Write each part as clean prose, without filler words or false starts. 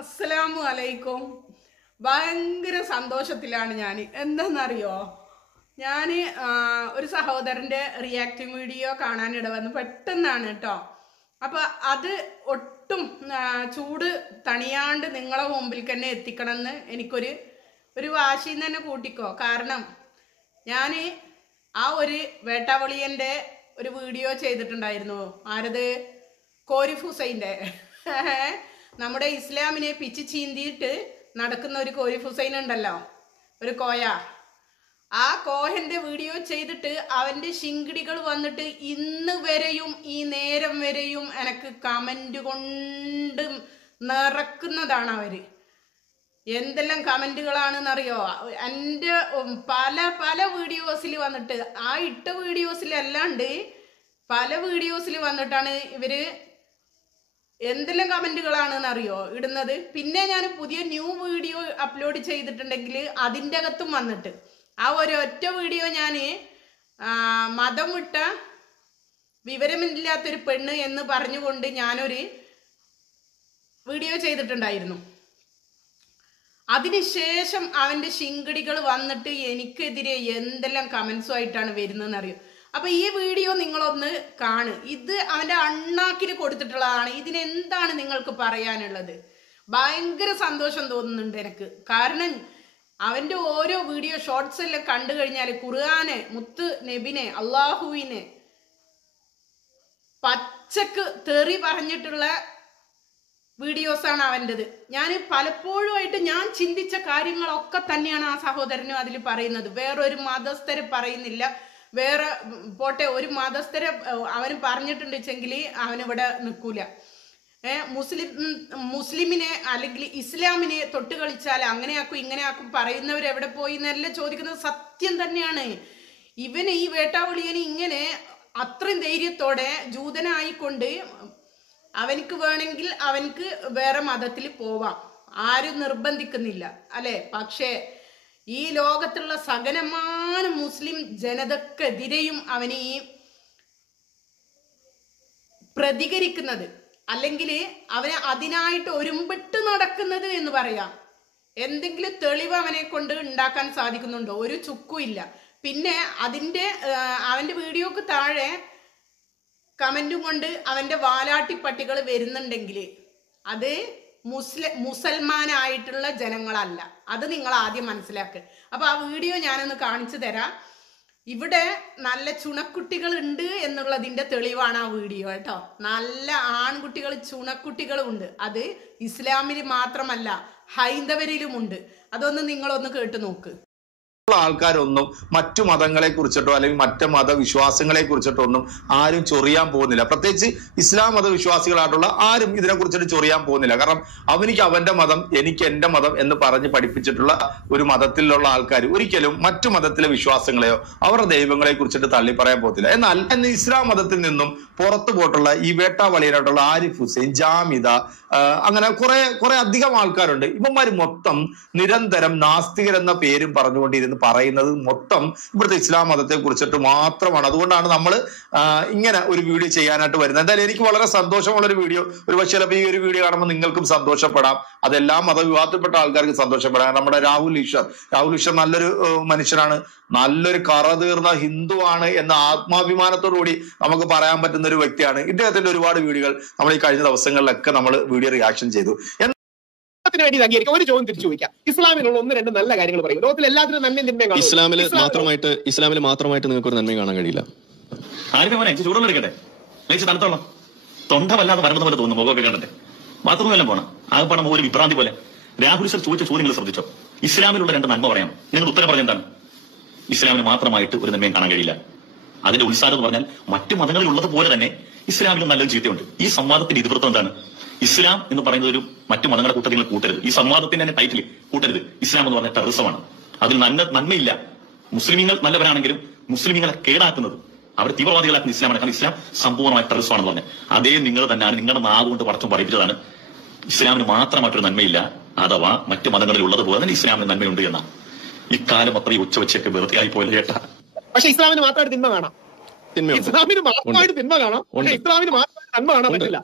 അസ്സലാമു അലൈക്കും. ഭയങ്കര സന്തോഷത്തിലാണ് ഞാൻ. എന്താണെന്നറിയോ, ഞാൻ ഒരു സഹോദരൻ്റെ റിയാക്ടിങ് വീഡിയോ കാണാനിട വന്ന് പെട്ടെന്നാണ് കേട്ടോ. അപ്പം അത് ഒട്ടും ചൂട് തണിയാണ്ട് നിങ്ങളെ മുമ്പിൽ തന്നെ എത്തിക്കണമെന്ന് എനിക്കൊരു വാശിന്ന് തന്നെ കൂട്ടിക്കോ. കാരണം ഞാൻ ആ ഒരു വേട്ടാവളിയൻ്റെ ഒരു വീഡിയോ ചെയ്തിട്ടുണ്ടായിരുന്നു. ആരത്? കോരിഫ് ഹുസൈൻ്റെ. നമ്മുടെ ഇസ്ലാമിനെ പിച്ച് ചീന്തിയിട്ട് നടക്കുന്ന ഒരു കോരിഫ് ഹുസൈൻ ഉണ്ടല്ലോ, ഒരു കോയ. ആ കോഹന്റെ വീഡിയോ ചെയ്തിട്ട് അവന്റെ ശിങ്കിടികൾ വന്നിട്ട് ഇന്ന് വരെയും ഈ നേരം വരെയും എനിക്ക് കമന്റ് കൊണ്ട് നിറക്കുന്നതാണ് അവര്. എന്തെല്ലാം കമന്റുകളാണെന്നറിയോ? എൻ്റെ പല പല വീഡിയോസിൽ വന്നിട്ട്, ആ ഇട്ട വീഡിയോസിലല്ലാണ്ട് പല വീഡിയോസിൽ വന്നിട്ടാണ് ഇവര് എന്തെല്ലാം കമന്റുകളാണെന്ന് അറിയോ ഇടുന്നത്. പിന്നെ ഞാൻ പുതിയ ന്യൂ വീഡിയോ അപ്ലോഡ് ചെയ്തിട്ടുണ്ടെങ്കിൽ അതിൻ്റെ അകത്തും വന്നിട്ട് ആ ഒരൊറ്റ വീഡിയോ ഞാൻ മതം വിട്ട വിവരമില്ലാത്തൊരു പെണ്ണ് എന്ന് പറഞ്ഞുകൊണ്ട് ഞാനൊരു വീഡിയോ ചെയ്തിട്ടുണ്ടായിരുന്നു. അതിനുശേഷം അവൻ്റെ ശിങ്കിടികൾ വന്നിട്ട് എനിക്കെതിരെ എന്തെല്ലാം കമൻസുമായിട്ടാണ് വരുന്നതെന്ന് അറിയോ. അപ്പൊ ഈ വീഡിയോ നിങ്ങളൊന്ന് കാണ്. ഇത് അവന്റെ അണ്ണാക്കിൽ കൊടുത്തിട്ടുള്ളതാണ്. ഇതിനെന്താണ് നിങ്ങൾക്ക് പറയാനുള്ളത്? ഭയങ്കര സന്തോഷം തോന്നുന്നുണ്ട് എനിക്ക്. കാരണം അവന്റെ ഓരോ വീഡിയോ ഷോർട്സ് എല്ലാം കണ്ടു കഴിഞ്ഞാൽ ഖുർആനെ, മുത്ത് നബിനെ, അള്ളാഹുവിനെ പച്ചക്ക് തെറി പറഞ്ഞിട്ടുള്ള വീഡിയോസാണ് അവൻ്റെത്. ഞാൻ പലപ്പോഴുമായിട്ട് ഞാൻ ചിന്തിച്ച കാര്യങ്ങളൊക്കെ തന്നെയാണ് ആ സഹോദരനും അതിൽ പറയുന്നത്. വേറൊരു മതസ്ഥരെ പറയുന്നില്ല. വേറെ പോട്ടെ, ഒരു മതസ്ഥരെ അവന് പറഞ്ഞിട്ടുണ്ട് വെച്ചെങ്കിൽ അവനിവിടെ നിൽക്കൂല. മുസ്ലിമിനെ അല്ലെങ്കിൽ ഇസ്ലാമിനെ തൊട്ട് കളിച്ചാൽ അങ്ങനെയാക്കും ഇങ്ങനെയാക്കും പറയുന്നവരെവിടെ പോയി എന്നല്ല ചോദിക്കുന്നത്. സത്യം തന്നെയാണ്. ഇവന് ഈ വേട്ടാവളിയന് ഇങ്ങനെ അത്രയും ധൈര്യത്തോടെ ജൂതനായിക്കൊണ്ട് അവനക്ക് വേണമെങ്കിൽ അവനക്ക് വേറെ മതത്തിൽ പോവാം, ആരും നിർബന്ധിക്കുന്നില്ല അല്ലെ. പക്ഷേ ഈ ലോകത്തുള്ള സകലമായ മുസ്ലിം ജനതക്കെതിരെയും അവന് ഈ പ്രതികരിക്കുന്നത്, അല്ലെങ്കിൽ അവന് അതിനായിട്ട് ഒരുമ്പിട്ട് നടക്കുന്നത് എന്ന് പറയാം. എന്തെങ്കിലും തെളിവ് അവനെ കൊണ്ട് ഉണ്ടാക്കാൻ സാധിക്കുന്നുണ്ടോ? ഒരു ചുക്കും ഇല്ല. പിന്നെ അവന്റെ വീഡിയോക്ക് താഴെ കമന്റും കൊണ്ട് അവന്റെ വാലാട്ടിപ്പട്ടികൾ വരുന്നുണ്ടെങ്കിൽ അത് മുസൽമാനായിട്ടുള്ള ജനങ്ങളല്ല. അത് നിങ്ങൾ ആദ്യം മനസ്സിലാക്കുക. അപ്പൊ ആ വീഡിയോ ഞാനൊന്ന് കാണിച്ചു തരാം. ഇവിടെ നല്ല ചുണക്കുട്ടികൾ ഉണ്ട് എന്നുള്ളതിന്റെ തെളിവാണ് ആ വീഡിയോ കേട്ടോ. നല്ല ആൺകുട്ടികൾ, ചുണക്കുട്ടികളും ഉണ്ട്. അത് ഇസ്ലാമിൽ മാത്രമല്ല ഹൈന്ദവരിലുമുണ്ട്. അതൊന്ന് നിങ്ങളൊന്ന് കേട്ടു നോക്ക്. ആൾക്കാരൊന്നും മറ്റു മതങ്ങളെ കുറിച്ചിട്ടോ അല്ലെങ്കിൽ മറ്റു മതവിശ്വാസങ്ങളെ കുറിച്ചിട്ടോ ഒന്നും ആരും ചൊറിയാൻ പോകുന്നില്ല. പ്രത്യേകിച്ച് ഇസ്ലാം മതവിശ്വാസികളായിട്ടുള്ള ആരും ഇതിനെ കുറിച്ചിട്ട് ചൊറിയാൻ പോകുന്നില്ല. കാരണം അവനിക്ക് അവന്റെ മതം, എനിക്ക് എന്റെ മതം എന്ന് പറഞ്ഞ് പഠിപ്പിച്ചിട്ടുള്ള ഒരു മതത്തിലുള്ള ആൾക്കാർ ഒരിക്കലും മറ്റു മതത്തിലെ വിശ്വാസങ്ങളെയോ അവരുടെ ദൈവങ്ങളെ കുറിച്ചിട്ട് തള്ളി പറയാൻ പോകത്തില്ല. എന്നാൽ ഇസ്ലാം മതത്തിൽ നിന്നും പുറത്തു പോയിട്ടുള്ള ഈ വേട്ടാവളിയനായിട്ടുള്ള ആരിഫ് ഹുസൈൻ, ജാമിദ, അങ്ങനെ കുറെ അധികം ആൾക്കാരുണ്ട്. ഇവന്മാര് മൊത്തം നിരന്തരം നാസ്തികരെന്ന പേരും പറഞ്ഞുകൊണ്ടിരുന്ന് പറയുന്നത് മൊത്തം ഇവിടുത്തെ ഇസ്ലാം മതത്തെ കുറിച്ചിട്ട് മാത്രമാണ്. അതുകൊണ്ടാണ് നമ്മൾ ഇങ്ങനെ ഒരു വീഡിയോ ചെയ്യാനായിട്ട് വരുന്നത്. എന്തായാലും എനിക്ക് വളരെ സന്തോഷമുള്ളൊരു വീഡിയോ. ഒരു പക്ഷേ ചിലപ്പോൾ ഈ ഒരു വീഡിയോ കാണുമ്പോൾ നിങ്ങൾക്കും സന്തോഷപ്പെടാം, അതെല്ലാം മതവിഭാഗത്തിൽപ്പെട്ട ആൾക്കാർക്ക് സന്തോഷപ്പെടാം. നമ്മുടെ രാഹുൽ ഈശ്വർ നല്ലൊരു മനുഷ്യനാണ്, നല്ലൊരു കറതീർന്ന ഹിന്ദുവാണ് എന്ന ആത്മാഭിമാനത്തോടുകൂടി നമുക്ക് പറയാൻ പറ്റുന്ന ഒരു വ്യക്തിയാണ്. ഇദ്ദേഹത്തിന്റെ ഒരുപാട് വീഡിയോകൾ നമ്മൾ ഈ കഴിഞ്ഞ ദിവസങ്ങളിലൊക്കെ നമ്മൾ വീഡിയോ റിയാക്ഷൻ ചെയ്തു. വേണ്ടി അംഗീകരിക്കാം. ഒരു ചോദ്യം തിരിച്ചു ചോദിക്കാം. ഇസ്ലാമിനുള്ള ഒന്ന് രണ്ട് നല്ല കാര്യങ്ങൾ പറയും. ലോകത്തിൽ എല്ലാത്തിനും നന്മയും തിന്മയും കാണും. ഇസ്ലാമിൽ മാത്രമായിട്ട് നിങ്ങൾക്ക് ഒരു നന്മയും കാണാൻ കഴിയില്ല. ആരും ചൂടുള്ള എടുക്കട്ടെ, തണുത്തോളം തൊണ്ട വല്ലാതെ വരണമെന്ന് പോലെ തോന്നുന്നു. മുഖമൊക്കെ കണ്ടേ ബാത്റൂം എല്ലാം പോണം. ആകെപ്പാടം ഒരു വിഭ്രാന്തി പോലെ. രാഹുൽ സർ ചോദിച്ച ചോദ്യം നിങ്ങൾ ശ്രദ്ധിച്ചോ? ഇസ്ലാമിലുള്ള രണ്ട് നന്മ പറയാം. നിങ്ങൾ ഉത്തരം പറഞ്ഞ എന്താണ്? ഇസ്ലാമിന് മാത്രമായിട്ട് ഒരു നന്മയും കാണാൻ കഴിയില്ല. അതിന്റെ ഉത്സാഹം എന്ന് പറഞ്ഞാൽ മറ്റു മതങ്ങളിൽ ഉള്ളതുപോലെ തന്നെ ഇസ്ലാമിലും നല്ലൊരു ചീത്തയുണ്ട്. ഈ സംവാദത്തിന്റെ ഇതിവൃത്തം എന്താണ്? ഇസ്ലാം എന്ന് പറയുന്നത് ഒരു മറ്റു മതങ്ങളുടെ കൂട്ടത്തിൽ കൂട്ടരുത്. ഈ സംവാദത്തിന്റെ തന്നെ ടൈറ്റിൽ കൂട്ടരുത്. ഇസ്ലാം എന്ന് പറഞ്ഞ ടെററിസമാണ്. അതിൽ നന്മയില്ല. മുസ്ലിമീങ്ങൾ നല്ലവരാണെങ്കിലും മുസ്ലിമീങ്ങളെ കേടാക്കുന്നത്, അവർ തീവ്രവാദികളാക്കുന്ന ഇസ്ലാമാണ്. കാരണം ഇസ്ലാം സമ്പൂർണ്ണമായ ടെററിസമാണെന്ന് പറഞ്ഞത് അതേ നിങ്ങൾ തന്നെയാണ് നിങ്ങളുടെ നാവുകൊണ്ട് പടച്ചും പഠിപ്പിച്ചതാണ്. ഇസ്ലാമിന് മാത്രമായിട്ടൊരു നന്മയില്ല, അഥവാ മറ്റു മതങ്ങളിൽ ഉള്ളതുപോലെ തന്നെ ഇസ്ലാമിന് നന്മയുണ്ട് എന്ന ഇക്കാലം അത്രയും ഉച്ചവെച്ചൊക്കെ വെറുതെ ആയി പോലെ കേട്ട. പക്ഷെ ഇസ്ലാമിന് മാത്രമായിട്ട് തിന്മ കാണാം. ഇസ്ലാമിന് മാത്രമായിട്ട് തിന്മ കാണാം. ഇസ്ലാമിന് മാത്രമായിട്ട് നന്മ കാണാൻ പറ്റില്ല.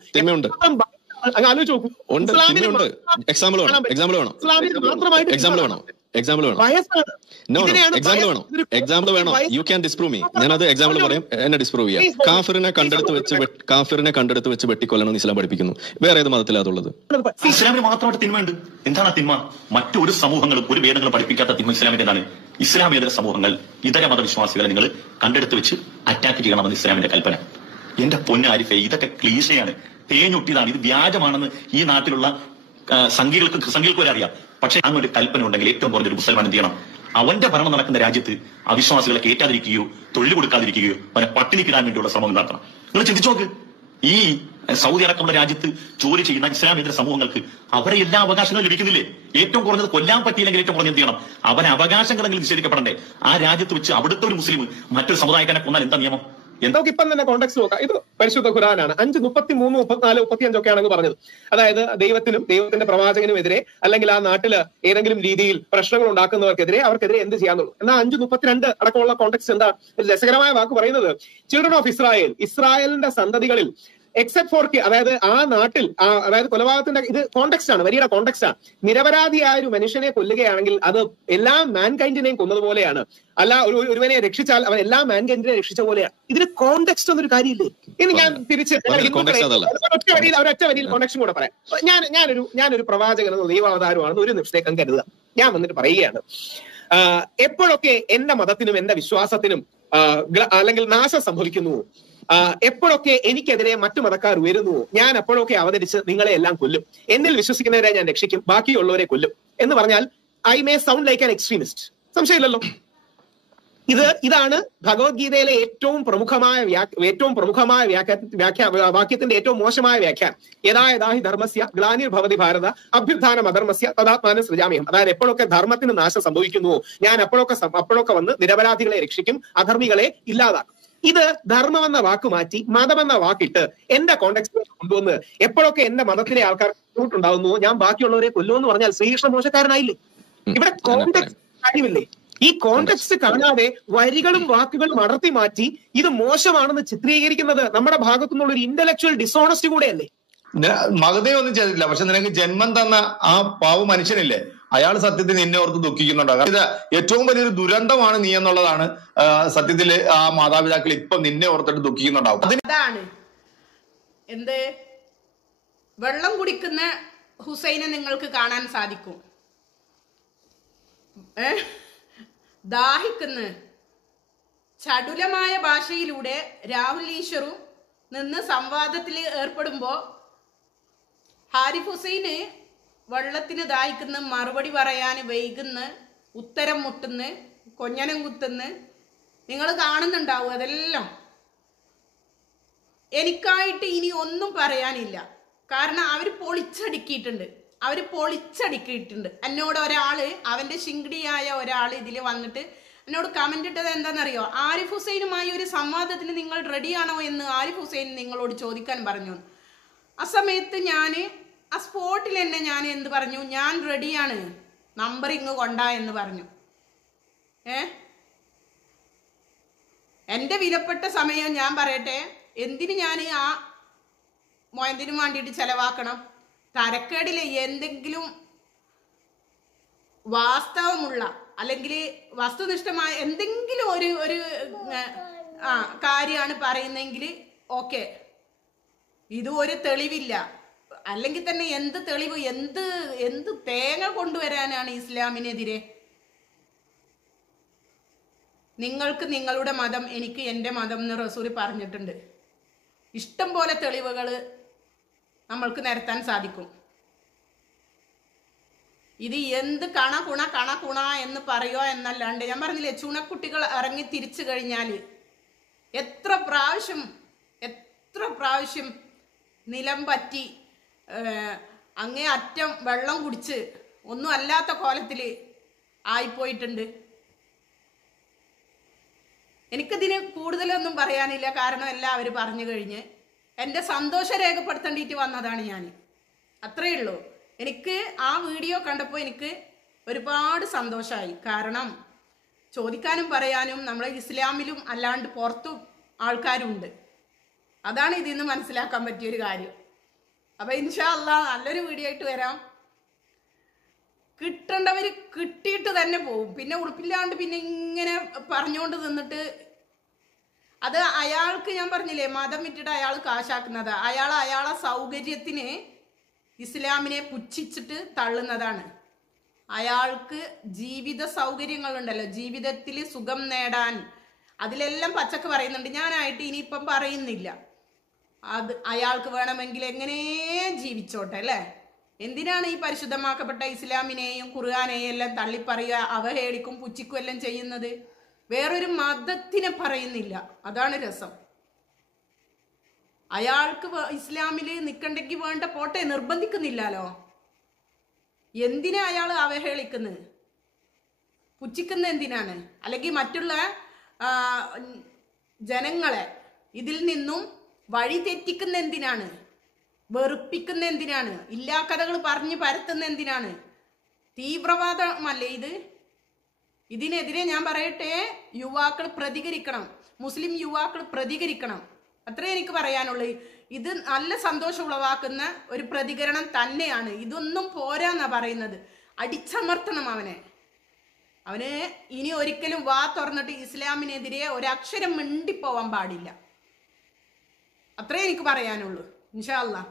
അങ്ങ് ആലോചിച്ച് നോക്കൂ. ഉണ്ട്, ഇസ്ലാമിന് ഉണ്ട്. എക്സാമ്പിൾ വേണം, എക്സാമ്പിൾ വേണം, ഇസ്ലാമിന് മാത്രമായിട്ട് എക്സാമ്പിൾ വേണം, എക്സാമ്പിൾ വേണം. വയസ്സാണ്. നോ ഇതിനെയാണ് എക്സാമ്പിൾ വേണം, എക്സാമ്പിൾ വേണം. You can disprove me. ഞാനത് എക്സാമ്പിൾ പറയാം, എന്നെ ഡിസ്പ്രൂവ് ചെയ്യാം. കാഫിറിനെ കണ്ടെടുത്ത് വെച്ച് വെട്ടിക്കൊല്ലണം എന്ന് ഇസ്ലാം പഠിപ്പിക്കുന്നു. വേറെ ഏത് മതത്തിലാണ് അതുള്ളത്? ഇസ്ലാമിന് മാത്രമായിട്ട് തിന്മയുണ്ട്. എന്താണ് ആ തിന്മ? മറ്റൊരു സമൂഹങ്ങളും ഒരു വേദങ്ങളും പഠിപ്പിക്കാത്ത തിന്മ ഇസ്ലാമിന്റേതാണ്. ഇസ്ലാമേതര സമൂഹങ്ങൾ, ഇതര മതവിശ്വാസികളെ നിങ്ങൾ കണ്ടെടുത്ത് വെച്ച് അറ്റാക്ക് ചെയ്യണമെന്ന് ഇസ്ലാമിന്റെ കൽപ്പന. എന്റെ പൊന്നാരിഫെ, ഇതൊക്കെ ക്ലീശയാണ്, തേഞ്ഞൊട്ടിയതാണ്, ഇത് വ്യാജമാണെന്ന് ഈ നാട്ടിലുള്ള സംഘികൾക്ക് വരെ അറിയാം. പക്ഷെ അങ്ങനെ ഒരു കൽപ്പന ഉണ്ടെങ്കിൽ ഏറ്റവും കുറഞ്ഞൊരു മുസൽമാൻ എന്ത് ചെയ്യണം? അവന്റെ ഭരണം നടക്കുന്ന രാജ്യത്ത് അവിശ്വാസികളെ കയറ്റാതിരിക്കുകയോ തൊഴിൽ കൊടുക്കാതിരിക്കുകയോ അവനെ പട്ടിണിക്കിടാൻ വേണ്ടിയുള്ള ശ്രമം നടത്തണം. നിങ്ങൾ ചിന്തിച്ചു നോക്ക്, ഈ സൗദി അടക്കമുള്ള രാജ്യത്ത് ജോലി ചെയ്യുന്ന ഇസ്ലാമേതര സമൂഹങ്ങൾക്ക് അവരെ എല്ലാ അവകാശങ്ങളും ലഭിക്കുന്നില്ലേ? ഏറ്റവും കുറഞ്ഞത് കൊല്ലാൻ പറ്റിയില്ലെങ്കിൽ ഏറ്റവും കുറഞ്ഞത് എന്ത് ചെയ്യണം? അവന് അവകാശങ്ങളെങ്കിലും നിഷേധിക്കപ്പെടണ്ടേ? ആ രാജ്യത്ത് വെച്ച് അവിടുത്തെ ഒരു മുസ്ലിം മറ്റൊരു സമുദായക്കാരെ കൊന്നാൽ എന്താ നിയമം? നമുക്ക് ഇപ്പം തന്നെ കോണ്ടെക്സ്റ്റ് നോക്കാം. ഇത് പരിശുദ്ധ ഖുർആനാണ്. 5:33, 34, 35 ഒക്കെ ആണെന്ന് പറഞ്ഞത്. അതായത് ദൈവത്തിനും ദൈവത്തിന്റെ പ്രവാചകനും എതിരെ, അല്ലെങ്കിൽ ആ നാട്ടില് ഏതെങ്കിലും രീതിയിൽ പ്രശ്നങ്ങൾ ഉണ്ടാക്കുന്നവർക്കെതിരെ അവർക്കെതിരെ എന്ത് ചെയ്യാന്നുള്ളൂ. എന്നാൽ 5:32 അടക്കമുള്ള കോണ്ടെക്സ്റ്റ് എന്താ? ഒരു രസകരമായ വാക്ക് പറയുന്നത്, ചിൽഡ്രൻ ഓഫ് ഇസ്രായേൽ, ഇസ്രായേലിന്റെ സന്തതികളിൽ എക്സെപ്റ്റ് ഫോർ അതായത് ആ നാട്ടിൽ അതായത് കൊലപാതകത്തിന്റെ ഇത് കോണ്ടെക്സ്റ്റ് ആണ്, വരിയുടെ കോണ്ടെക്സ്റ്റ് ആണ്. നിരപരാധിയായ ഒരു മനുഷ്യനെ കൊല്ലുകയാണെങ്കിൽ അത് എല്ലാ മാൻകൈൻഡിനെയും കൊന്നതുപോലെയാണ്. അല്ല, ഒരുവനെ രക്ഷിച്ചാൽ അവൻ എല്ലാ മാൻകൈൻഡിനെ രക്ഷിച്ച പോലെയാണ്. ഇതിന് കോണ്ടെക്സ്റ്റ് എന്നൊരു കാര്യമില്ലേ? ഇനി ഞാൻ തിരിച്ച് ഒരൊറ്റ വരിയിൽ കോണ്ടെക്സ്റ്റും കൂടെ പറയാം. ഞാനൊരു പ്രവാചകനെന്നോ ദൈവാവതാരമാണെന്ന് ഒരു നിമിഷത്തേക്കും കരുതുക. ഞാൻ വന്നിട്ട് പറയുകയാണ്, എപ്പോഴൊക്കെ എന്റെ മതത്തിനും എന്റെ വിശ്വാസത്തിനും അല്ലെങ്കിൽ നാശം സംഭവിക്കുന്നുവോ, എപ്പോഴൊക്കെ എനിക്കെതിരെ മറ്റു മതക്കാർ ഉയരുന്നുവോ, ഞാൻ എപ്പോഴൊക്കെ അവതരിച്ച് നിങ്ങളെ എല്ലാം കൊല്ലും. എന്നിൽ വിശ്വസിക്കുന്നവരെ ഞാൻ രക്ഷിക്കും, ബാക്കിയുള്ളവരെ കൊല്ലും എന്ന് പറഞ്ഞാൽ I may sound like an extremist. സംശയമില്ലല്ലോ. ഇതാണ് ഭഗവത്ഗീതയിലെ ഏറ്റവും പ്രമുഖമായ വാക്യത്തിന്റെ ഏറ്റവും മോശമായ വ്യാഖ്യാനം. യഥാ ധർമ്മസ്യ ഗ്ലാനിർഭവതി ഭാരത അഭ്യുത്ഥാനം അധർമ്മസ്യ തഥാത്മാനം സൃജാമ്യഹം. അതായത് എപ്പോഴൊക്കെ ധർമ്മത്തിന് നാശം സംഭവിക്കുന്നുവോ ഞാൻ അപ്പോഴൊക്കെ വന്ന് നിരപരാധികളെ രക്ഷിക്കും, അധർമ്മികളെ ഇല്ലാതാക്കും. ഇത് ധർമ്മം എന്ന വാക്ക് മാറ്റി മതമെന്ന വാക്കിട്ട് എന്റെ കോണ്ടെക്സ്റ്റ് കൊണ്ടുവന്ന് എപ്പോഴൊക്കെ എന്റെ മതത്തിലെ ആൾക്കാർ ബുദ്ധിമുട്ടുണ്ടാവുന്നുവോ ഞാൻ ബാക്കിയുള്ളവരെ കൊല്ലുമെന്ന് പറഞ്ഞാൽ ശ്രീകൃഷ്ണ മോശക്കാരനായില്ലേ? ഇവിടെ കോണ്ടെക്സ്റ്റ് കാര്യമില്ലേ? ഈ കോണ്ടെക്സ്റ്റ് കാണാതെ വരികളും വാക്കുകളും അടർത്തി മാറ്റി ഇത് മോശമാണെന്ന് ചിത്രീകരിക്കുന്നത് നമ്മുടെ ഭാഗത്തു നിന്നുള്ള ഒരു ഇന്റലക്ച്വൽ ഡിസോണസ്റ്റി കൂടെയല്ലേ? മകതയൊന്നും ചെയ്തിട്ടില്ല, പക്ഷെ നിനക്ക് ജന്മം തന്ന ആ പാവ മനുഷ്യനില്ലേ, അയാൾ സത്യത്തിൽ നിന്നെ ഓർത്ത് ദുഃഖിക്കുന്നുണ്ടാകും. ഇത് ഏറ്റവും വലിയൊരു ദുരന്തമാണ് നീ എന്നുള്ളതാണ് സത്യത്തിൽ ആ മാതാപിതാക്കൾ ഇപ്പൊ നിന്നെ ഓർത്തിട്ട് ദുഃഖിക്കുന്നുണ്ടാവും. അതാണ് എന്ത് വെള്ളം കുടിക്കുന്ന ഹുസൈനെ നിങ്ങൾക്ക് കാണാൻ സാധിക്കും, ദാഹിക്കുന്ന ചടുലമായ ഭാഷയിലൂടെ രാഹുൽ ഈശ്വറും നിന്ന് സംവാദത്തിൽ ഏർപ്പെടുമ്പോ ഹാരിഫ് ഹുസൈന് വെള്ളത്തിന് ദാഹിക്കുന്ന, മറുപടി പറയാൻ വൈകുന്ന, ഉത്തരം മുട്ടുന്ന, കൊഞ്ഞനം കുത്തുന്ന നിങ്ങൾ കാണുന്നുണ്ടാവും. അതെല്ലാം എനിക്കായിട്ട് ഇനി ഒന്നും പറയാനില്ല. കാരണം അവർ പൊളിച്ചടുക്കിയിട്ടുണ്ട്. എന്നോട് ഒരാള്, അവന്റെ ശിങ്കിടിയായ ഒരാൾ ഇതിൽ വന്നിട്ട് എന്നോട് കമന്റ് ഇട്ടത് എന്താണെന്നറിയോ? ആരിഫ് ഹുസൈനുമായി ഒരു സംവാദത്തിന് നിങ്ങൾ റെഡിയാണോ എന്ന് ആരിഫ് ഹുസൈൻ നിങ്ങളോട് ചോദിക്കാൻ പറഞ്ഞു. ആ സമയത്ത് ഞാൻ ആ സ്പോട്ടിൽ തന്നെ ഞാൻ എന്ത് പറഞ്ഞു? ഞാൻ റെഡിയാണ്, നമ്പർ ഇങ്ങ് കൊണ്ടാ എന്ന് പറഞ്ഞു. എൻ്റെ വിലപ്പെട്ട സമയം ഞാൻ പറയട്ടെ, എന്തിന് ഞാൻ ആ മൊയന്തിനും വേണ്ടിയിട്ട് ചെലവാക്കണം? തരക്കേടിലെ എന്തെങ്കിലും വാസ്തവമുള്ള അല്ലെങ്കിൽ വസ്തുനിഷ്ഠമായ എന്തെങ്കിലും ഒരു കാര്യമാണ് പറയുന്നെങ്കിൽ ഓക്കെ. ഇത് ഒരു തെളിവില്ല. അല്ലെങ്കിൽ തന്നെ എന്ത് തെളിവ്, എന്ത് തേങ്ങ കൊണ്ടുവരാനാണ് ഇസ്ലാമിനെതിരെ? നിങ്ങൾക്ക് നിങ്ങളുടെ മതം, എനിക്ക് എൻ്റെ മതം എന്ന് റസൂൽ പറഞ്ഞിട്ടുണ്ട്. ഇഷ്ടം പോലെ തെളിവുകൾ നമ്മൾക്ക് നിരത്താൻ സാധിക്കും. ഇത് എന്ത് കണ കുണ എന്ന് പറയുക എന്നല്ലാണ്ട്, ഞാൻ പറഞ്ഞില്ലേ, ചുണക്കുട്ടികൾ ഇറങ്ങി തിരിച്ചു കഴിഞ്ഞാൽ എത്ര പ്രാവശ്യം നിലം പറ്റി അങ്ങേ അറ്റം വെള്ളം കുടിച്ച് ഒന്നും അല്ലാത്ത കോലത്തിൽ ആയിപ്പോയിട്ടുണ്ട്. എനിക്കതിന് കൂടുതലൊന്നും പറയാനില്ല, കാരണം എല്ലാവരും പറഞ്ഞു കഴിഞ്ഞ് എൻ്റെ സന്തോഷം രേഖപ്പെടുത്തേണ്ടിയിട്ട് വന്നതാണ് ഞാൻ. അത്രയേ ഉള്ളൂ. എനിക്ക് ആ വീഡിയോ കണ്ടപ്പോൾ എനിക്ക് ഒരുപാട് സന്തോഷമായി. കാരണം ചോദിക്കാനും പറയാനും നമ്മളെ ഇസ്ലാമിലും അല്ലാണ്ട് പുറത്തും ആൾക്കാരുണ്ട്. അതാണ് ഇതിൽ നിന്ന് മനസ്സിലാക്കാൻ പറ്റിയൊരു കാര്യം. അപ്പൊ ഇൻഷാ അല്ലാ നല്ലൊരു വീഡിയോ ആയിട്ട് വരാം. കിട്ടേണ്ടവര് കിട്ടിയിട്ട് തന്നെ പോവും. പിന്നെ ഉടുപ്പില്ലാണ്ട് പിന്നെ ഇങ്ങനെ പറഞ്ഞുകൊണ്ട് നിന്നിട്ട് അത് അയാൾക്ക്, ഞാൻ പറഞ്ഞില്ലേ, മതം വിട്ടിട്ട് അയാൾ കാശാക്കുന്നത്. അയാളെ സൗകര്യത്തിന് ഇസ്ലാമിനെ പുച്ഛിച്ചിട്ട് തള്ളുന്നതാണ്. അയാൾക്ക് ജീവിത സൗകര്യങ്ങളുണ്ടല്ലോ, ജീവിതത്തിൽ സുഖം നേടാൻ, അതിലെല്ലാം പച്ചക്ക് പറയുന്നുണ്ട്. ഞാനായിട്ട് ഇനിയിപ്പം പറയുന്നില്ല. അത് അയാൾക്ക് വേണമെങ്കിൽ എങ്ങനെ ജീവിച്ചോട്ടെ അല്ലേ. എന്തിനാണ് ഈ പരിശുദ്ധമാക്കപ്പെട്ട ഇസ്ലാമിനെയും ഖുർആനെയും എല്ലാം തള്ളിപ്പറയുക, അവഹേളിക്കും പുച്ഛിക്കും എല്ലാം ചെയ്യുന്നത്? വേറൊരു മതത്തിനെ പറയുന്നില്ല, അതാണ് രസം. അയാൾക്ക് ഇസ്ലാമിൽ നിൽക്കണ്ടെങ്കിൽ വേണ്ട പോട്ടെ, നിർബന്ധിക്കുന്നില്ലല്ലോ. എന്തിനാ അയാൾ അവഹേളിക്കുന്നത്, പുച്ഛിക്കുന്നത് എന്തിനാണ്? അല്ലെങ്കിൽ മറ്റുള്ള ജനങ്ങളെ ഇതിൽ നിന്നും വഴി തെറ്റിക്കുന്ന എന്തിനാണ്? വെറുപ്പിക്കുന്ന എന്തിനാണ്? ഇല്ലാ കഥകൾ പറഞ്ഞ് പരത്തുന്ന എന്തിനാണ്? തീവ്രവാദമല്ലേ ഇത്? ഇതിനെതിരെ ഞാൻ പറയട്ടെ, യുവാക്കൾ പ്രതികരിക്കണം, മുസ്ലിം യുവാക്കൾ പ്രതികരിക്കണം. അത്രേ എനിക്ക് പറയാനുള്ളൂ. ഇത് നല്ല സന്തോഷം ഉളവാക്കുന്ന ഒരു പ്രതികരണം തന്നെയാണ്. ഇതൊന്നും പോരാന്നാ പറയുന്നത്. അടിച്ചമർത്തണം അവനെ ഇനി ഒരിക്കലും വാ തുറന്നിട്ട് ഇസ്ലാമിനെതിരെ ഒരക്ഷരം മിണ്ടിപ്പോവാൻ പാടില്ല. അത്രേ എനിക്ക് പറയാനുള്ളൂ. ഇൻഷാ അല്ലാഹ്.